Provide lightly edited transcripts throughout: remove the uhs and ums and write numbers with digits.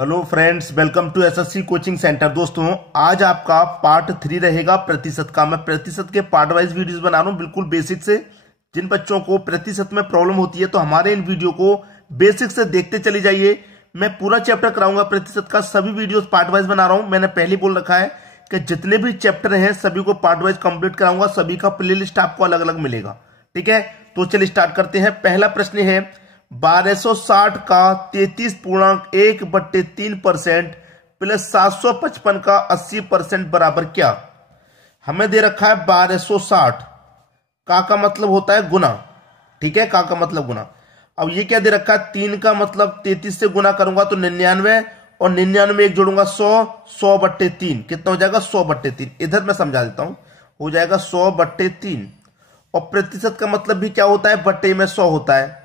Hello friends, welcome to SSC coaching centre. दोस्तों, आज आपका पार्ट 3 रहेगा प्रतिशत का। मैं प्रतिशत के पार्ट वाइज वीडियोस बना रहा हूं, बिल्कुल बेसिक से। जिन बच्चों को प्रतिशत में प्रॉब्लम होती है तो हमारे इन वीडियो को बेसिक से देखते चले जाइए। मैं पूरा चैप्टर कराऊंगा प्रतिशत का, सभी वीडियोस पार्ट वाइज बना रहा हूं। मैंने पहले बोल रखा है कि जितने भी चैप्टर हैं सभी को पार्ट वाइज कंप्लीट कराऊंगा, सभी का प्लेलिस्ट आपको अलग अलग मिलेगा। ठीक है, तो चलिए स्टार्ट करते हैं। पहला प्रश्न है 1260 का 33.1/3% प्लस 755 का 80% बराबर क्या। हमें दे रखा है 1260 का मतलब होता है गुना। ठीक है, का मतलब गुना। अब ये क्या दे रखा है, 3 का मतलब 33 से गुना करूंगा तो 99, और 99 एक जोड़ूंगा 100/3 कितना हो जाएगा 100/3। इधर मैं समझा देता हूं, हो जाएगा 100/3। और प्रतिशत का मतलब भी क्या होता है, बट्टे में 100 होता है।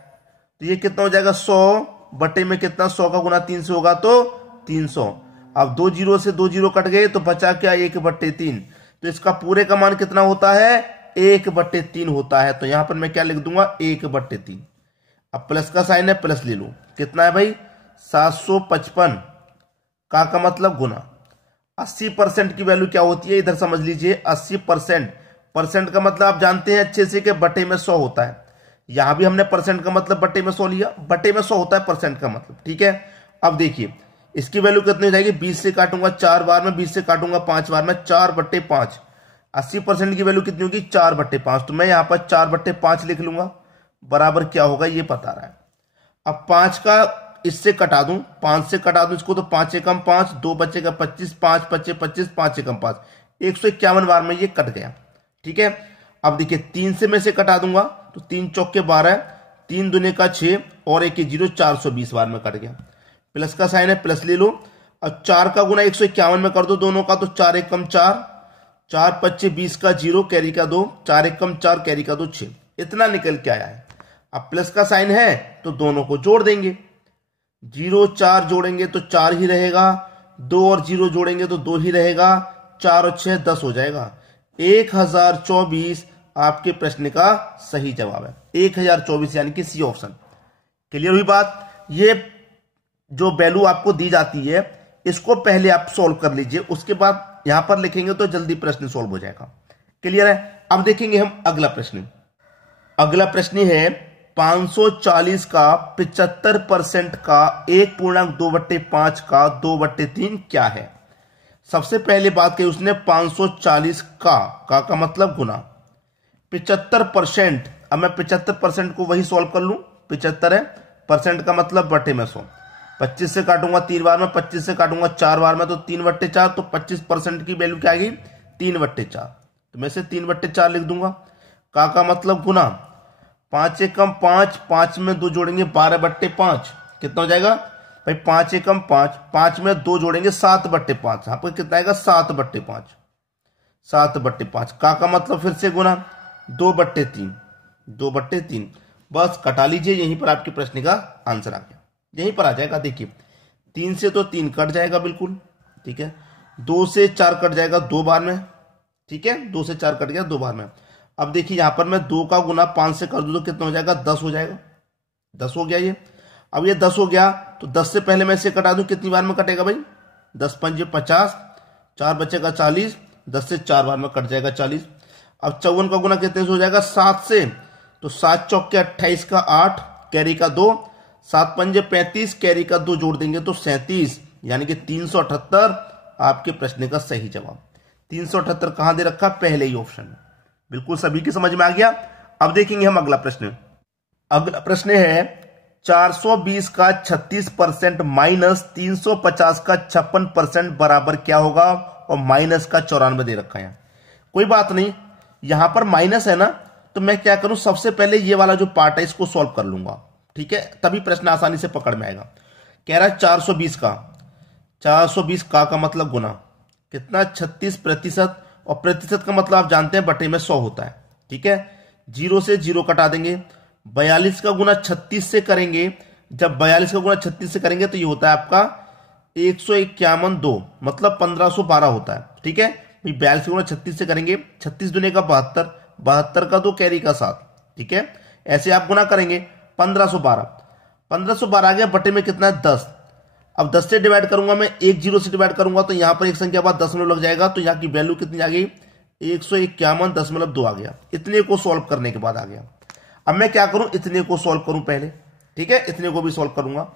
तो ये कितना हो जाएगा 100 बटे में कितना, 100 का गुना 3 से होगा तो 300। अब 2 जीरो से 2 जीरो कट गए तो बचा क्या 1/3। तो इसका पूरे का मान कितना होता है 1/3 होता है। तो यहां पर मैं क्या लिख दूंगा 1/3। अब प्लस का साइन है, प्लस ले लो। कितना है भाई 755 का मतलब गुना। 80% की वैल्यू क्या होती है, इधर समझ लीजिए। 80% परसेंट का मतलब आप जानते हैं अच्छे से कि बटे में 100 होता है। यहां भी हमने परसेंट का मतलब बटे में 100 लिया, बटे में 100 होता है परसेंट का मतलब। ठीक है, अब देखिए इसकी वैल्यू कितनी हो जाएगी, 20 से काटूंगा 4 बार में, 20 से काटूंगा 5 बार में, 4/5। 80% की वैल्यू कितनी होगी 4/5। तो मैं यहां पर 4/5 लिख लूंगा, बराबर क्या होगा ये बता रहा है। अब 5 का इससे कटा दूं, 5 से कटा दूं इसको तो 5 एकम 5, 2 बचेगा 25, 5 बचे 25, 5 एकम 5, 151 बार में ये कट गया। ठीक है, अब देखिए 3 से मैं से कटा दूंगा तो 3 चौक के 12, 3 दूने का 6 और 1 0, 420 बार में कट गया। प्लस का साइन है, प्लस ले लो। अब 4 का गुना 151 में कर दो दोनों का, तो 4 एकम 4, 4 25 20 का 0 कैरी का 2, 4 एकम 4 कैरी का 2 6, इतना निकल के आया है। अब प्लस का साइन है तो दोनों को जोड़ देंगे। 0 4 जोड़ेंगे तो 4 ही रहेगा, 2 और 0 जोड़ेंगे तो 2 ही रहेगा, 4 और 6 10 हो जाएगा। 1024 आपके प्रश्न का सही जवाब है। 1024 यानी कि सी ऑप्शन। क्लियर हुई बात। ये जो वैल्यू आपको दी जाती है इसको पहले आप सॉल्व कर लीजिए, उसके बाद यहां पर लिखेंगे तो जल्दी प्रश्न सॉल्व हो जाएगा। क्लियर है। अब देखेंगे हम अगला प्रश्न। अगला प्रश्न है 540 का 75% का 1.2/5 का 2/3 क्या है। सबसे पहले बात कही उसने 540 का मतलब गुना 75%। अब मैं 75% को वही सॉल्व कर लूं, 75 है, परसेंट का मतलब बटे में 100। 25 से काटूंगा 3 बार में, 25 से काटूंगा 4 बार में तो 3/4। तो 25% की वैल्यू क्या आएगी 3/4। तो मैं से 3/4 लिख दूंगा। का मतलब गुना 5 एकम 5, 5 में 2 जोड़ेंगे 12/5 कितना हो जाएगा भाई 5 एकम 5, 5 में 2 जोड़ेंगे 7/5, आपको कितना आएगा 7/5, 7/5। का मतलब फिर से गुना 2/3, 2/3। बस कटा लीजिए, यहीं पर आपके प्रश्न का आंसर आ गया, यहीं पर आ जाएगा। देखिए 3 से तो 3 कट जाएगा बिल्कुल। ठीक है, 2 से 4 कट जाएगा 2 बार में। ठीक है, 2 से 4 कट गया 2 बार में। अब देखिए यहां पर मैं 2 का गुना 5 से कर दूं तो कितना हो जाएगा 10 हो जाएगा, 10 हो गया ये। अब ये 10 हो गया तो 10 से पहले मैं इसे कटा दूं, कितनी बार में कटेगा भाई 10 5 50, 4 बचेगा 40, 10 से 4 बार में कट जाएगा 40। अब 54 का गुना कितने से हो जाएगा 7 से, तो 7 चौक के 28 का 8 कैरी का 2, 7 पंजे 35 कैरी का 2 जोड़ देंगे तो 37, यानी कि 378 आपके प्रश्न का सही जवाब। 378 कहां दे रखा, पहले ही ऑप्शन में। बिल्कुल सभी की समझ में आ गया। अब देखेंगे हम अगला प्रश्न। अगला प्रश्न है 420 का 36% माइनस 350 का 56% बराबर क्या होगा, और माइनस का 94 दे रखा है। कोई बात नहीं, यहां पर माइनस है ना, तो मैं क्या करूं सबसे पहले ये वाला जो पार्ट है इसको सॉल्व कर लूंगा। ठीक है, तभी प्रश्न आसानी से पकड़ में आएगा। कह रहा है 420 का मतलब गुना कितना 36%, और प्रतिशत का मतलब आप जानते हैं बटे में 100 होता है। ठीक है, 0 से 0 कटा देंगे। 42 का गुना 36 से करेंगे, जब 42 का गुना 36 से करेंगे तो ये होता है आपका 151 मतलब 1512 होता है। ठीक है, 42 का गुना 36 से करेंगे, 36 दुने का 72, 72 का 2 कैरी का 7। ठीक है, ऐसे आप गुना करेंगे 1512 आ गया, बटे में कितना है 10। अब 10 से डिवाइड करूंगा मैं, 1 0 से डिवाइड करूंगा तो यहां पर एक संख्या बाद दशमलव लग जाएगा, तो यहां की वैल्यू कितनी आ गई 151.2 आ गया। इतने को सॉल्व करने के बाद आ गया। अब मैं क्या करूं, इतने को सॉल्व करूं पहले, ठीक है, इतने को भी सॉल्व करूंगा।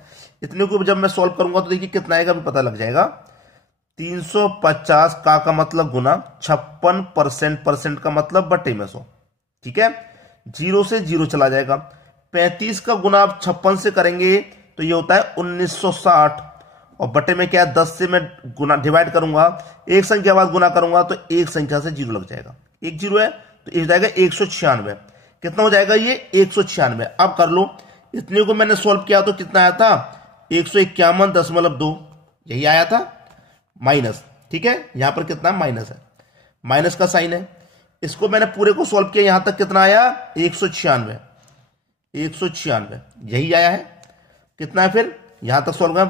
इतने को जब मैं सॉल्व करूंगा तो देखिए कितना आएगा भी पता लग जाएगा। 350 का मतलब गुना 56%, परसेंट का मतलब बटे में 100, ठीक है, 0 से 0 चला जाएगा। 35 का गुना आप 56 से करेंगे तो ये होता है 1960, और बटे में क्या है 10 से मैं गुना डिवाइड करूंगा, एक संख्या बाद गुना करूंगा तो एक संख्या से 0 लग जाएगा, एक 0 है तो ये हो जाएगा 196। कितना हो जाएगा ये 196। अब कर लो, इतने को मैंने सॉल्व किया तो कितना आया था 151.2, यही आया था माइनस, ठीक है, यहां पर कितना माइनस है, माइनस का साइन है। इसको मैंने पूरे को सॉल्व किया, यहां तक कितना आया 196, 196 यही आया है। कितना है फिर यहां तक सॉल्व कर,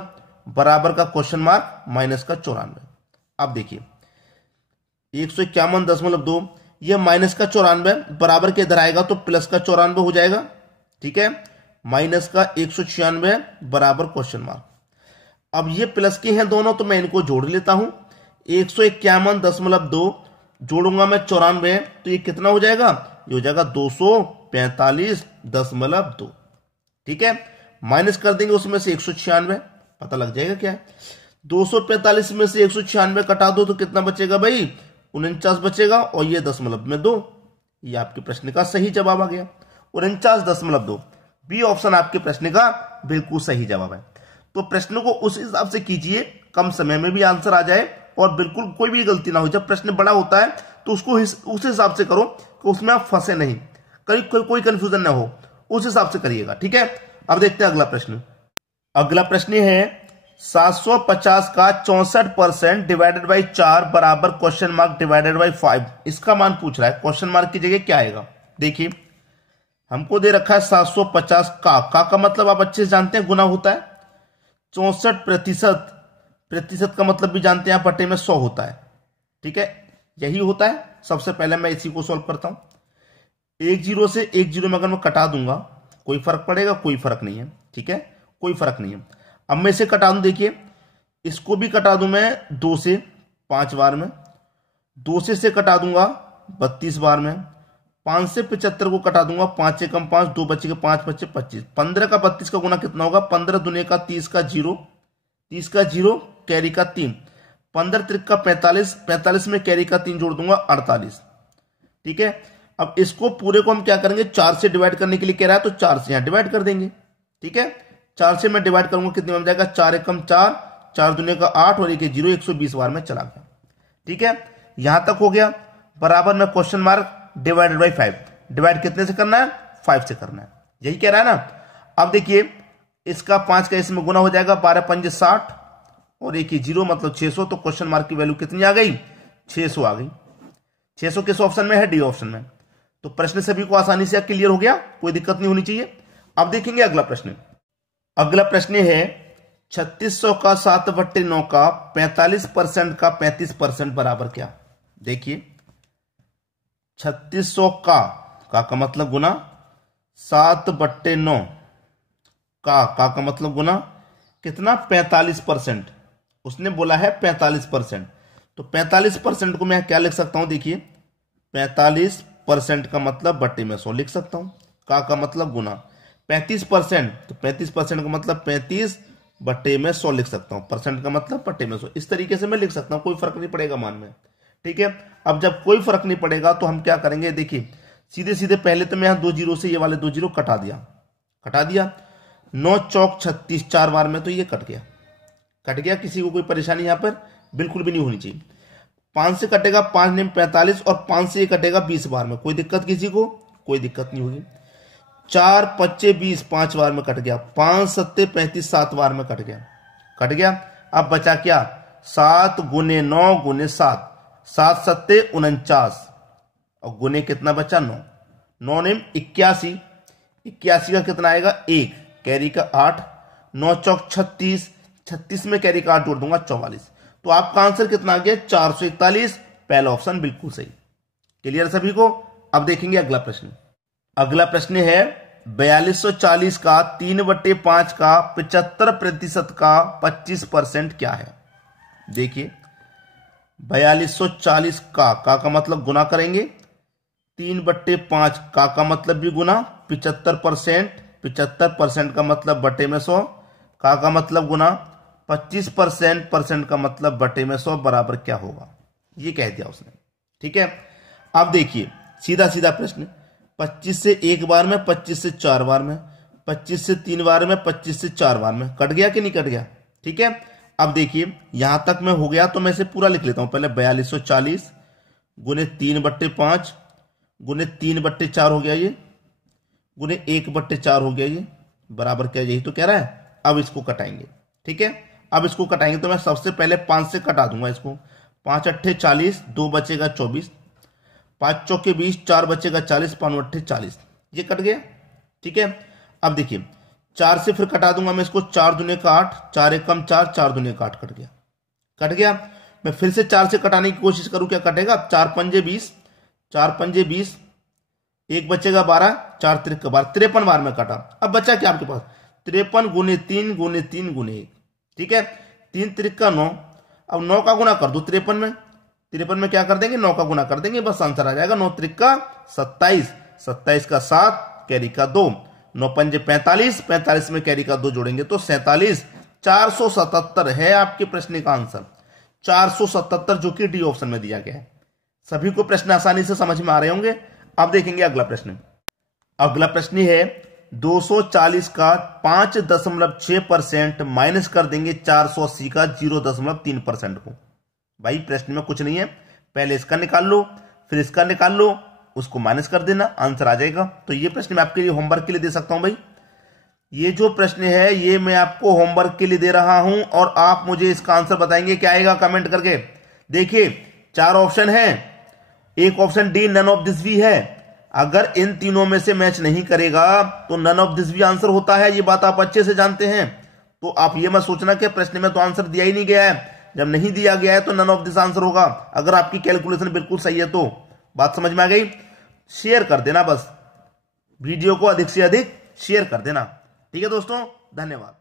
बराबर का क्वेश्चन मार्क माइनस का 94। अब देखिए 151.2 ये माइनस का 94 बराबर के इधर आएगा तो प्लस का 94 हो जाएगा, ठीक है, माइनस का 196 बराबर क्वेश्चन मार्क। अब ये प्लस के हैं दोनों तो मैं इनको जोड़ लेता हूं, 151.2 जोड़ूंगा मैं 94 तो ये कितना हो जाएगा, ये हो जाएगा 245.2, ठीक है, माइनस कर देंगे उसमें से 196, पता लग जाएगा क्या है। 245 में से 196 कटा दो तो कितना बचेगा भाई 49 बचेगा, और ये 0.2, ये आपके प्रश्न का सही जवाब आ गया 49.2। बी ऑप्शन आपके प्रश्न का बिल्कुल सही जवाब है। तो प्रश्न को उस हिसाब से कीजिए, कम समय में भी आंसर आ जाए और बिल्कुल कोई भी गलती ना हो। जब प्रश्न बड़ा होता है तो उसको उस हिसाब से करो कि उसमें आप फंसे नहीं, कोई कंफ्यूजन ना हो, उस हिसाब से करिएगा, ठीक है। अब देखते हैं अगला प्रश्न। अगला प्रश्न है 750 का 64% डिवाइडेड बाई 4 बराबर क्वेश्चन मार्क डिवाइडेड बाई 5। इसका मान पूछ रहा है, क्वेश्चन मार्क की जगह क्या आएगा। देखिए हमको दे रखा है 750 का मतलब आप अच्छे से जानते हैं गुना होता है, 64% प्रतिशत का मतलब भी जानते हैं आप, बटे में 100 होता है, ठीक है, यही होता है। सबसे पहले मैं इसी को सॉल्व करता हूं। 1 0 से 1 0 में अगर मैं कटा दूंगा कोई फर्क पड़ेगा, कोई फर्क नहीं है, ठीक है, कोई फर्क नहीं है। अब मैं इसे कटा दूं, देखिए इसको भी कटा दूं मैं 2 से 5 बार में, 2 से कटा दूंगा 32 बार में, 5 से 75 को कटा दूंगा, 5 से कम 5, 2 बच्चे के 5 बच्चे 25, 15 का 32 का गुना कितना होगा, 15 दुनिया का 30 का 0, 30 का 0 कैरी का 3, 15 त्रिक का 45, 45 में कैरी का 3 जोड़ दूंगा 48, ठीक है। अब इसको पूरे को हम क्या करेंगे 4 से डिवाइड करने के लिए कह रहा है तो 4 से यहां डिवाइड कर देंगे, ठीक है। 4 से मैं डिवाइड करूंगा कितने में जाएगा, 4 एकम 4, 4 दुनिया का 8 और 1 0, 120 बार में चला गया, ठीक है, यहां तक हो गया। बराबर में question mark divided by 5, divide कितने से करना है 5 से करना है, यही कह रहा है ना। अब देखिए इसका 5 का इसमें गुना हो जाएगा, 12 पंजे 60 और 1 0 मतलब 600, तो क्वेश्चन मार्क की वैल्यू कितनी आ गई 600 आ गई। 600 किस ऑप्शन में है, डी ऑप्शन में। तो प्रश्न सभी को आसानी से क्लियर हो गया, कोई दिक्कत नहीं होनी चाहिए। अब देखेंगे अगला प्रश्न। अगला प्रश्न है 3600 का 7/9 का 45% का 35% बराबर क्या। देखिए 3600 का मतलब गुना 7/9 का मतलब गुना कितना 45%, उसने बोला है 45%, तो 45% को मैं क्या लिख सकता हूं, देखिए 45% का मतलब बट्टे में 100 लिख सकता हूं, का मतलब गुना 35%, तो 35% का मतलब 35 बट्टे में 100 लिख सकता हूं, परसेंट का मतलब बट्टे में 100, इस तरीके से मैं लिख सकता हूं, कोई फर्क नहीं पड़ेगा मान में, ठीक है। अब जब कोई फर्क नहीं पड़ेगा तो हम क्या करेंगे, देखिए सीधे सीधे पहले तो मैं यहां 2 0 से ये वाले 2 0 कटा दिया, 9 चौक 36 4 बार में तो ये कट गया, किसी को कोई परेशानी यहां पर बिल्कुल भी नहीं होनी चाहिए। 5 से कटेगा 5 ने 45 और 5 से ये कटेगा 20 बार में, कोई दिक्कत किसी को, कोई दिक्कत नहीं होगी। 4 पच्चे 20 5 बार में कट गया, 5 सत्ते 35 7 बार में कट गया। अब बचा क्या 7 गुने 9 गुने 7, 7 सत्ते 49 और गुने कितना बचा 9, 9 ने 81, 81 का कितना आएगा 1, कैरी का 8, 9 चौक 36, 36 में कैरी का 8 जोड़ दूंगा 44, तो आपका आंसर कितना आ गया 441, पहला ऑप्शन बिल्कुल सही। क्लियर सभी को। अब देखेंगे अगला प्रश्न। अगला प्रश्न है 4240 का 3/5 का 75% का 25% क्या है? देखिए 4240 का मतलब गुना करेंगे, 3/5 का मतलब भी गुना, 75% का मतलब बटे में 100, का मतलब गुना, 25% का मतलब बटे में 100 बराबर क्या होगा? ये कह दिया उसने। ठीक है, अब देखिए सीधा सीधा प्रश्न, 25 से एक बार में, 25 से 4 बार में, 25 से 3 बार में, 25 से 4 बार में, कट गया कि नहीं कट गया? ठीक है, अब देखिए यहां तक में हो गया तो मैं इसे पूरा लिख लेता हूं। पहले 4240 गुने 3/5 गुने 3/4 हो गया ये, गुने 1/4 हो गया ये, बराबर क्या? यही तो कह रहा है। अब इसको कटाएंगे। ठीक है, अब इसको कटाएंगे तो मैं सबसे पहले 5 से कटा दूंगा इसको। 5 अट्ठे 40, 2 बचेगा 24, 5 चौके 20, 4 बचेगा 40, 5 अट्ठे 40, ये कट गया। ठीक है, अब देखिए 4 से फिर कटा दूंगा मैं इसको, 4 दूने का 8, 4 एकम 4, 4 दूने का 8, कट गया। कट गया, मैं फिर से 4 से कटाने की कोशिश करूं, क्या कटेगा? 4 पंजे 20, 4 पंजे 20, एक बचेगा 12, 4 त्रिक 12, 53 बार में कटा। अब बचा क्या आपके पास? 53 गुने 3 गुने 3 गुने 1। ठीक है, 3 त्रिक का 9, अब 9 का गुना कर दो 53 में, 53 में क्या कर देंगे? 9 का गुना कर देंगे, बस आंसर आ जाएगा 9 त्रिक का 27, 27 का 7, कैरी का 2, 9 पंजे 45, 45 में कैरी का 2 जोड़ेंगे तो 47, 477 है आपके प्रश्न का आंसर, 477, जो कि डी ऑप्शन में दिया गया है। सभी को प्रश्न आसानी से समझ में आ रहे होंगे। अब देखेंगे अगला प्रश्न। अगला प्रश्न है 240 का 5.6% माइनस कर देंगे 480 का 0.3% को। भाई प्रश्न में कुछ नहीं है, पहले इसका निकाल लो, फिर इसका निकाल लो, उसको माइनस कर देना, आंसर आ जाएगा। तो ये प्रश्न मैं आपके लिए होमवर्क के लिए दे सकता हूं भाई। ये जो प्रश्न है ये मैं आपको होमवर्क के लिए दे रहा हूं और आप मुझे इसका आंसर बताएंगे क्या आएगा कमेंट करके। देखिए 4 ऑप्शन है, एक option D none of this भी है। अगर इन तीनों में से मैच नहीं करेगा तो नन ऑफ दिस भी आंसर होता है, ये बात आप अच्छे से जानते हैं। तो आप ये मत सोचना कि प्रश्न में तो आंसर दिया ही नहीं गया है, जब नहीं दिया गया है तो नन ऑफ दिस आंसर होगा। अगर आपकी कैलकुलेशन बिल्कुल सही है तो बात समझ में आ गई। शेयर कर देना, बस वीडियो को अधिक से अधिक शेयर कर देना। ठीक है दोस्तों, धन्यवाद।